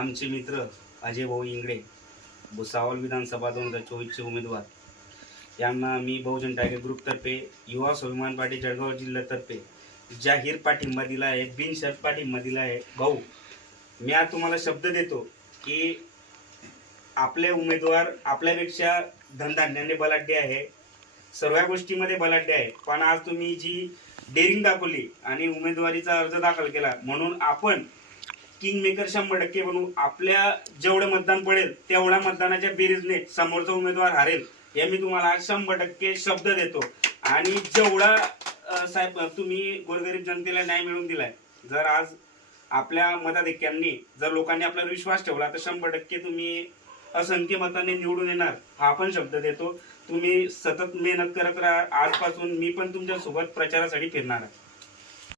आमचे मित्र अजय भाऊ इंगळे भुसावळ विधानसभा 2024चे उमेदवार यांना मी बहुजन टायगर ग्रुपतर्फे युवा स्वाभिमान पार्टी जळगाव जिल्ह्यातर्फे जाहीर पाठिंबा दिला आहे, बिनशर्त पाठिंबा दिला आहे। भाऊ, मी आज तुम्हाला शब्द देतो की आपले उमेदवार आपल्यापेक्षा धनधान्याने बलाढ्य आहे, सर्व गोष्टीमध्ये बलाढ्य आहे, पण आज तुम्ही जी डेअरिंग दाखवली आणि उमेदवारीचा अर्ज दाखल केला म्हणून आपण किंग मेकर 100% बनू। आपल्या जेवढं मतदान पडेल तेवढ्या मतदानाच्या बेरीजने समोरचा उमेदवार हारेल हे मी तुम्हाला आज 100% शब्द देतो। आणि जेवढा साहेब तुम्ही गोरगरीब जनतेला न्याय मिळवून दिलाय, जर आज आपल्या मताधिक्यांनी जर लोकांनी आपल्यावर विश्वास ठेवला तर 100% तुम्ही असंख्य मतांनी निवडून येणार हा पण शब्द देतो। तुम्ही सतत मेहनत करत राहा। आजपासून मी पण तुमच्या सोबत प्रचारासाठी फिरणार आहे।